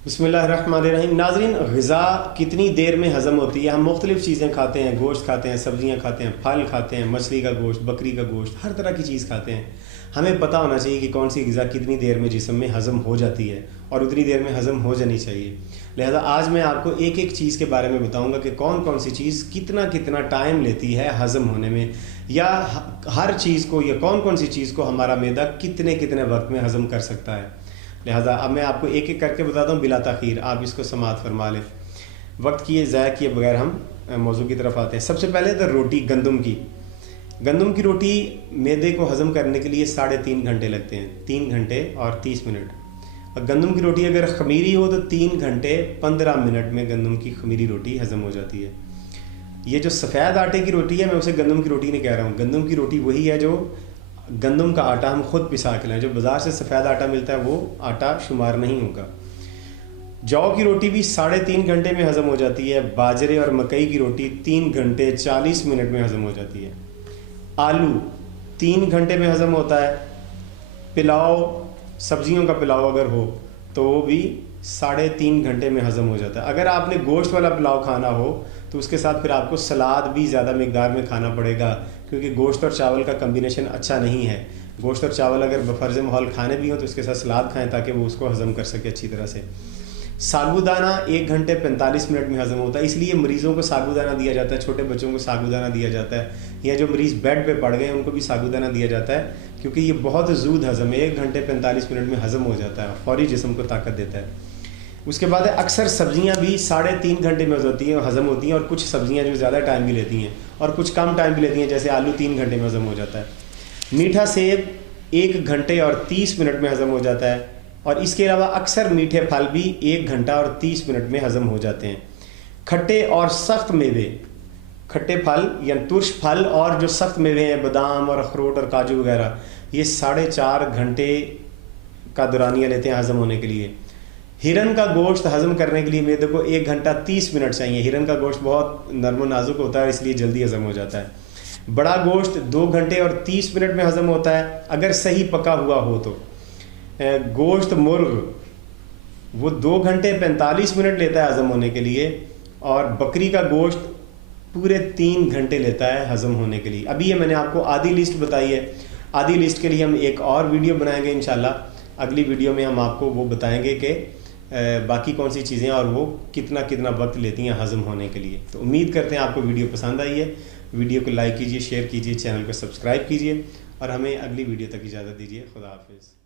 बिस्मिल्लाहिर्रहमानिर्रहीम। नाज़रीन, ग़िज़ा कितनी देर में हज़म होती है? हम मुख्तलिफ़ चीज़ें खाते हैं, गोश्त खाते हैं, सब्ज़ियाँ खाते हैं, फल खाते हैं, मछली का गोश्त, बकरी का गोश्त, हर तरह की चीज़ खाते हैं। हमें पता होना चाहिए कि कौन सी ग़िज़ा कितनी देर में जिस्म में हज़म हो जाती है और उतनी देर में हज़म हो जानी चाहिए। लिहाजा आज मैं आपको एक एक चीज़ के बारे में बताऊँगा कि कौन कौन सी चीज़ कितना कितना टाइम लेती है हज़म होने में, या हर चीज़ को या कौन कौन सी चीज़ को हमारा मैदा कितने कितने वक्त में हज़म कर सकता है। लिहाजा अब मैं आपको एक एक करके बताता हूँ बिला ताख़ीर, आप इसको समाअत फरमा लें। वक्त किए ज़ाया किए बगैर हम मौजू की तरफ आते हैं। सबसे पहले तो रोटी गंदम की रोटी मैदे को हज़म करने के लिए 3.5 घंटे लगते हैं, 3 घंटे और 30 मिनट। और गंदम की रोटी अगर खमीरी हो तो 3 घंटे 15 मिनट में गंदम की खमीरी रोटी हज़म हो जाती है। ये जो सफ़ेद आटे की रोटी है, मैं उसे गंदम की रोटी नहीं कह रहा हूँ। गंदम की रोटी वही है जो गंदम का आटा हम खुद पिसा के लाएं। जो बाज़ार से सफ़ेद आटा मिलता है वो आटा शुमार नहीं होगा। जौ की रोटी भी 3.5 घंटे में हज़म हो जाती है। बाजरे और मकई की रोटी 3 घंटे 40 मिनट में हज़म हो जाती है। आलू 3 घंटे में हज़म होता है। पुलाव, सब्जियों का पुलाव अगर हो तो वो भी 3.5 घंटे में हज़म हो जाता है। अगर आपने गोश्त वाला पुलाव खाना हो तो उसके साथ फिर आपको सलाद भी ज़्यादा मिकदार में खाना पड़ेगा, क्योंकि गोश्त और चावल का कम्बिनेशन अच्छा नहीं है। गोश्त और चावल अगर बफ़र्ज़ माहौल खाने भी हो तो उसके साथ सलाद खाएं ताकि वो उसको हज़म कर सके अच्छी तरह से। साबूदाना 1 घंटे 45 मिनट में हज़म होता है, इसलिए मरीज़ों को साबूदाना दिया जाता है, छोटे बच्चों को साबूदाना दिया जाता है, या जो मरीज़ बेड पे पड़ गए उनको भी साबूदाना दिया जाता है, क्योंकि ये बहुत ज़ूद हज़म है। 1 घंटे 45 मिनट में हज़म हो जाता है, फ़ौरी जिस्म को ताकत देता है। उसके बाद अक्सर सब्ज़ियाँ भी 3.5 घंटे में हज़म होती हैं, और कुछ सब्ज़ियाँ जो ज़्यादा टाइम भी लेती हैं और कुछ कम टाइम भी लेती हैं, जैसे आलू 3 घंटे में हज़म हो जाता है। मीठा सेब 1 घंटे और 30 मिनट में हज़म हो जाता है, और इसके अलावा अक्सर मीठे फल भी 1 घंटा और 30 मिनट में हज़म हो जाते हैं। खट्टे और सख्त मेवे, खट्टे फल या तुर्श फल और जो सख्त मेवे हैं, बादाम और अखरोट और काजू वगैरह, ये 4.5 घंटे का दौरानिया लेते हैं हज़म होने के लिए। हिरन का गोश्त हज़म करने के लिए मैदे को 1 घंटा 30 मिनट चाहिए। हिरन का गोश्त बहुत नरम नाजुक होता है, इसलिए जल्दी हज़म हो जाता है। बड़ा गोश्त 2 घंटे और 30 मिनट में हज़म होता है, अगर सही पका हुआ हो तो। गोश्त मुर्ग वो 2 घंटे 45 मिनट लेता है हज़म होने के लिए, और बकरी का गोश्त पूरे 3 घंटे लेता है हज़म होने के लिए। अभी ये मैंने आपको आधी लिस्ट बताई है। आधी लिस्ट के लिए हम एक और वीडियो बनाएंगे इंशाल्लाह। अगली वीडियो में हम आपको वो बताएंगे कि बाकी कौन सी चीज़ें और वो कितना कितना वक्त लेती हैं हज़म होने के लिए। तो उम्मीद करते हैं आपको वीडियो पसंद आई है। वीडियो को लाइक कीजिए, शेयर कीजिए, चैनल को सब्सक्राइब कीजिए, और हमें अगली वीडियो तक इजाज़त दीजिए। खुदा हाफिज़।